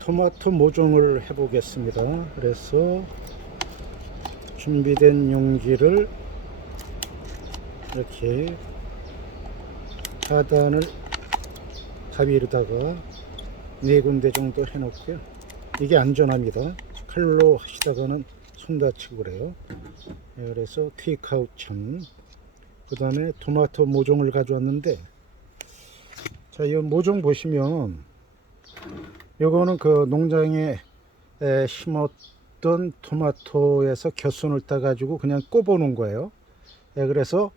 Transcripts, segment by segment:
토마토 모종을 해 보겠습니다. 그래서 준비된 용기를 이렇게 하단을 가위로다가 네 군데 정도 해 놓고요. 이게 안전합니다. 칼로 하시다가는 손 다치고 그래요. 예, 그래서 테이크아웃 천. 그 다음에 토마토 모종을 가져왔는데, 자, 이 모종 보시면, 요거는 그 농장에 에, 심었던 토마토에서 겨순을 따 가지고 그냥 꼽아놓은 거예요. 예, 그래서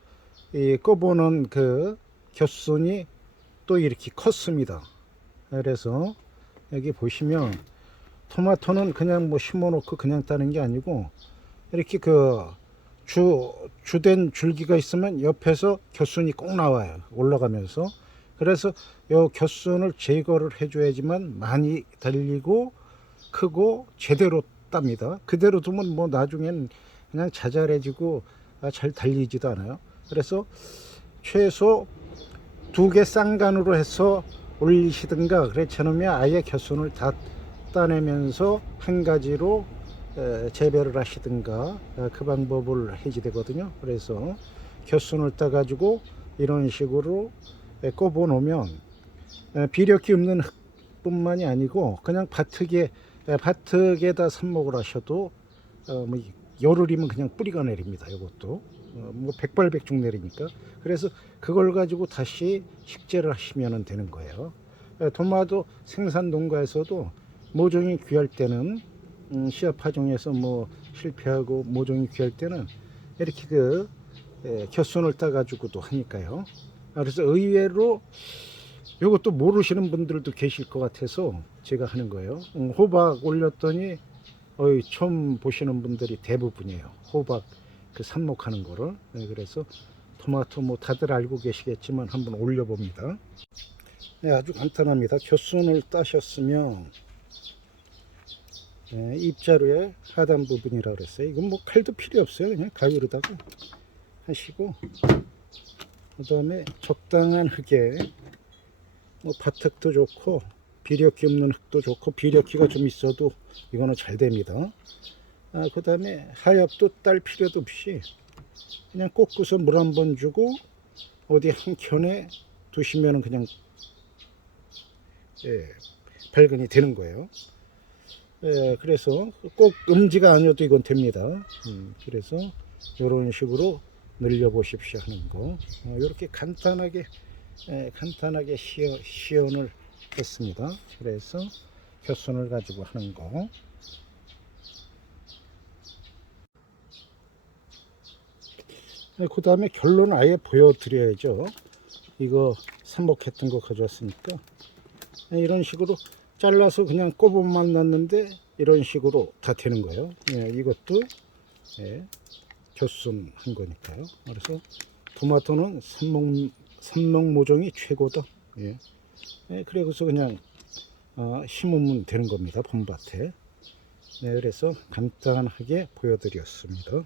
이 꼽아놓은 그 겨순이 또 이렇게 컸습니다. 그래서 여기 보시면 토마토는 그냥 뭐 심어 놓고 그냥 따는 게 아니고 이렇게 그 주, 주된 줄기가 있으면 옆에서 겨순이 꼭 나와요. 올라가면서. 그래서 요 겨순을 제거를 해줘야지만 많이 달리고 크고 제대로 땁니다. 그대로 두면 뭐 나중엔 그냥 자잘해지고 아, 잘 달리지도 않아요. 그래서 최소 두 개 쌍간으로 해서 올리시든가 그렇지 않으면 아예 겨순을 다 따내면서 한 가지로 에, 재배를 하시든가 에, 그 방법을 해지 되거든요. 그래서 겨순을 따가지고 이런 식으로 에, 꼽아 놓으면 에, 비력이 없는 흙뿐만이 아니고 그냥 밭흙에 에, 밭흙에다 삽목을 하셔도 어, 뭐 열흘이면 그냥 뿌리가 내립니다. 이것도 어, 뭐 백발백중 내리니까 그래서 그걸 가지고 다시 식재를 하시면 되는 거예요. 에, 토마토 생산 농가에서도 모종이 귀할 때는 음, 시합 파종에서 뭐 실패하고 모종이 귀할 때는 이렇게 그 에, 겨순을 따 가지고도 하니까요. 아, 그래서 의외로 이것도 모르시는 분들도 계실 것 같아서 제가 하는 거예요. 음, 호박 올렸더니 어이, 처음 보시는 분들이 대부분이에요. 호박 그 삽목하는 거를. 네, 그래서 토마토 뭐 다들 알고 계시겠지만 한번 올려봅니다. 네, 아주 간단합니다. 겨순을 따셨으면 네, 입자루의 하단 부분이라고 그랬어요. 이건 뭐 칼도 필요 없어요. 그냥 가위로다가 하시고 그 다음에 적당한 흙에 뭐 밭흙도 좋고 비력기 없는 흙도 좋고 비력기가 좀 있어도 이거는 잘 됩니다. 아, 그 다음에 하엽도 딸 필요도 없이 그냥 꽂고서 물 한 번 주고 어디 한 켠에 두시면 그냥 예, 발근이 되는 거예요. 예, 그래서 꼭 음지가 아니어도 이건 됩니다. 음, 그래서 이런 식으로 늘려 보십시오 하는 거. 어, 이렇게 간단하게 예, 간단하게 시연, 시연 을 했습니다. 그래서 효순을 가지고 하는 거. 그 다음에 결론 아예 보여드려야죠. 이거 삽목했던 거 가져왔으니까. 예, 이런 식으로 잘라서 그냥 꼽음만 놨는데 이런 식으로 다 되는 거예요. 예, 이것도 예, 겨순 한 거니까요. 그래서 토마토는 삼목, 삼목 모종이 최고다. 예. 예, 그래서 그냥 어, 심으면 되는 겁니다. 봄밭에. 네, 그래서 간단하게 보여드렸습니다.